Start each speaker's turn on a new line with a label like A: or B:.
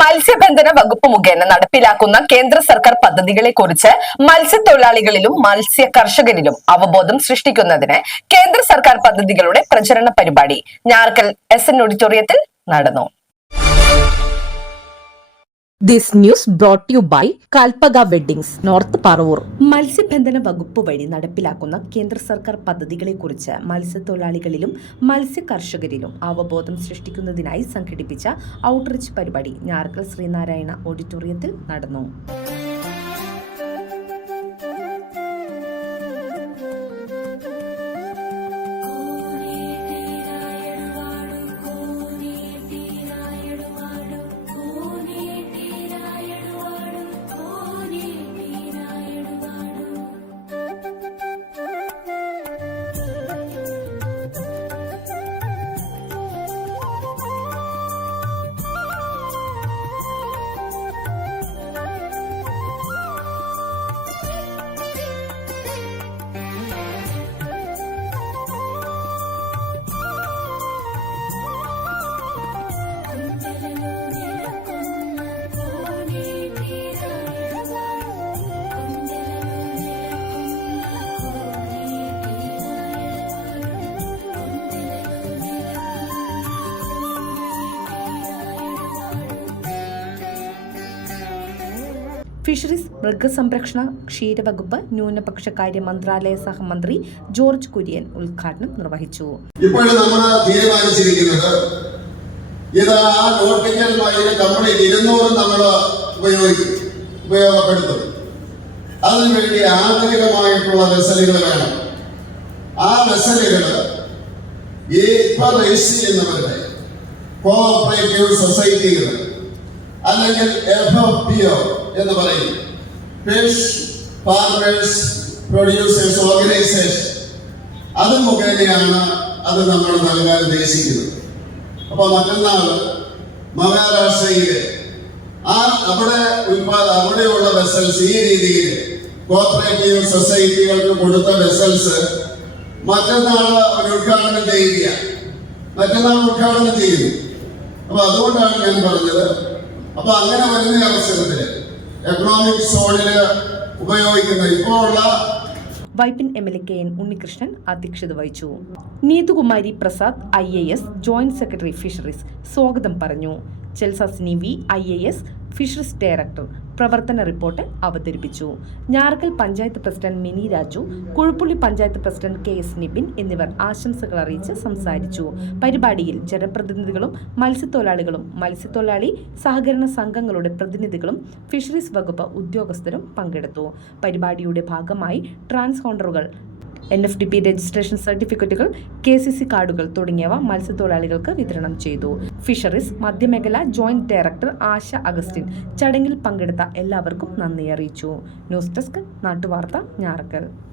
A: മത്സ്യബന്ധന വകുപ്പ് മുഖേന നടപ്പിലാക്കുന്ന കേന്ദ്ര സർക്കാർ പദ്ധതികളെ കുറിച്ച് മത്സ്യത്തൊഴിലാളികളിലും മത്സ്യ കർഷകരിലും അവബോധം സൃഷ്ടിക്കുന്നതിന് കേന്ദ്ര സർക്കാർ പദ്ധതികളുടെ പ്രചരണ പരിപാടി. ഞാർക്കൽ എസ് എൻ ഓഡിറ്റോറിയത്തിൽ നടന്നു.
B: This news brought you by Kalpaka weddings north Paravur മത്സ്യബന്ധന വകുപ്പ് വഴി നടപ്പിലാക്കുന്ന കേന്ദ്ര സർക്കാർ പദ്ധതികളെക്കുറിച്ച് മത്സ്യത്തൊഴിലാളികളിലും മത്സ്യ കർഷകരിലും അവബോധം സൃഷ്ടിക്കുന്നതിനായി സംഘടിപ്പിച്ച ഔട്ട്റീച്ച് പരിപാടി ഞാർക്കൽ ശ്രീനാരായണ ഓഡിറ്റോറിയത്തിൽ നടന്നു. ഫിഷറീസ് മൃഗസംരക്ഷണ ക്ഷീരവകുപ്പ് ന്യൂനപക്ഷകാര്യ മന്ത്രാലയ സഹമന്ത്രി ജോർജ് കുര്യൻ ഉദ്ഘാടനം നിർവഹിച്ചു.
C: ഇപ്പോൾ നമ്മൾ കംപ്ലീറ്റ് ഇരുന്നൂറ് നമ്മൾ അതിനുവേണ്ടി ആധുനികമായിട്ടുള്ള വെസലുകൾ വേണം. ആ വെസലുകൾ ഈ ഇപ്പൊ രജിസ്റ്റർ കോഓപ്പറേറ്റീവ് സൊസൈറ്റികൾ അല്ലെങ്കിൽ എഫ് എഫ് എന്ന് പറയും. ഫിഷ് ഫാർമേഴ്സ് പ്രൊഡ്യൂസേഴ്സ് ഓർഗനൈസേഷൻ അത് മുഖേനയാണ് അത് നമ്മൾ നൽകാൻ ഉദ്ദേശിക്കുന്നത് അപ്പൊ മറ്റന്നാൾ മഹാരാഷ്ട്രയിലെ ആ അവിടെ ഉൽപാദ അവിടെയുള്ള വെസൽസ് ഈ രീതിയിൽ കോപ്പറേറ്റീവ് സൊസൈറ്റികൾക്ക് കൊടുത്ത വെസൽസ് മറ്റന്നാൾ അവർ ഉദ്ഘാടനം ചെയ്യുക. മറ്റന്നാൾ ഉദ്ഘാടനം ചെയ്യുന്നു. അപ്പൊ അതുകൊണ്ടാണ് ഞാൻ പറഞ്ഞത്. അപ്പൊ അങ്ങനെ വരുന്ന അവസരത്തിൽ എക്കണോമിക് സോണിൽ ഉപയോഗിക്കുന്ന ഇപ്പോൾ ഉള്ള
B: Vypin M L A K N Unnikrishnan അധ്യക്ഷത വഹിച്ചു. Neethukumari Prasad I A S joint secretary fisheries സ്വാഗതം പറഞ്ഞു. Chelsasini V I A S fisheries director. പ്രവർത്തന റിപ്പോർട്ട് അവതരിപ്പിച്ചു. Njarakkal panchayat president Mini Raju Kuzhuppilly panchayat president K S Nibin എന്നിവർ ആശംസകൾ അറിയിച്ച് സംസാരിച്ചു. പരിപാടിയിൽ ജനപ്രതിനിധികളും മത്സ്യത്തൊഴിലാളികളും മത്സ്യത്തൊഴിലാളി സഹകരണ സംഘങ്ങളുടെ പ്രതിനിധികളും ഫിഷറീസ് വകുപ്പ് ഉദ്യോഗസ്ഥരും പങ്കെടുത്തു. പരിപാടിയുടെ ഭാഗമായി ട്രാൻസ്ഹോണ്ടറുകൾ N F D P registration സർട്ടിഫിക്കറ്റുകൾ കെ സി സി കാർഡുകൾ തുടങ്ങിയവ മത്സ്യത്തൊഴിലാളികൾക്ക് വിതരണം ചെയ്തു. ഫിഷറീസ് മധ്യമേഖല ജോയിന്റ് ഡയറക്ടർ ആശ അഗസ്റ്റിൻ ചടങ്ങിൽ പങ്കെടുത്ത എല്ലാവർക്കും നന്ദി അറിയിച്ചു. ന്യൂസ് ഡെസ്ക് നാട്ടുവാർത്ത ഞാറക്കൽ.